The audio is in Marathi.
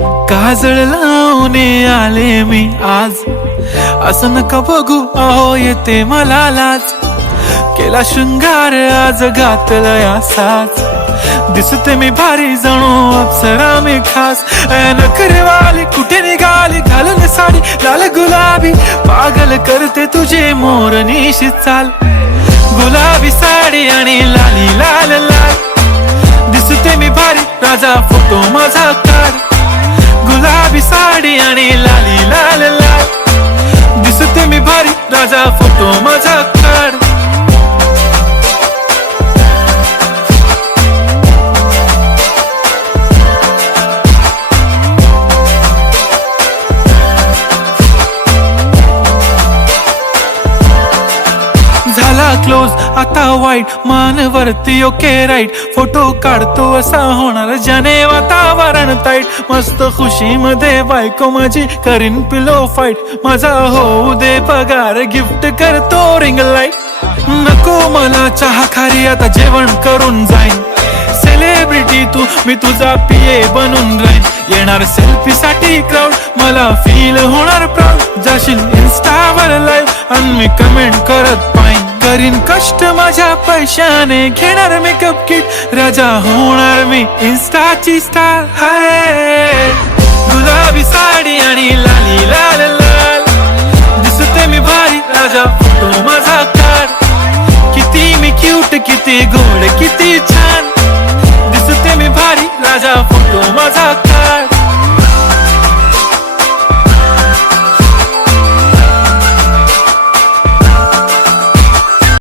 काजळ लावून आले मी आज, असं नका बघू अहो येते मला लाज. केला शृंगार आज घातला साज, दिसते मी भारी जणू अप्सरा मी खास. नखरेवाली कुठे निघाली घालून साडी लाल गुलाबी, पागल करते तुझे मोरनीशी चाल. गुलाबी साडी आणि लाली लाल लाल, दिसते मी भारी राजा फोटो माझा काढ. गुलाबी साडी आणि लाली लाल लाल, दिसते मी भारी राजा फोटो माझा काढ. झाला क्लोज आता वाईट, मान वरती ओके राईट. फोटो काढतो असा होणार ज्याने वातावरण ताईट. मस्त खुशी मध्ये बायको माझी करीन पिलो फाईट. माझा होऊ दे पगार गिफ्ट करतो रिंग लाईट. नको मला चहा खारी आता जेवण करून जाईन. सेलिब्रिटी तू मी तुझा पिये बनून राहीन. येणार सेल्फी साठी क्राऊड मला फील होणार प्राऊड. जाशील इन्स्टावर लाईव्ह आणि मी कमेंट करत पाहिन. करीन कष्ट माझ्या पैशाने घेणार मेकअप किट. राजा होणार मी इन्स्टाची स्टार. हाय गुलाबी साडी आणि लाली लाल लाल, दिसते मी भारी राजा फोटो माझा काढ. किती मी क्यूट किती गोड किती छान, दिसते मी भारी राजा फोटो माझा काढ.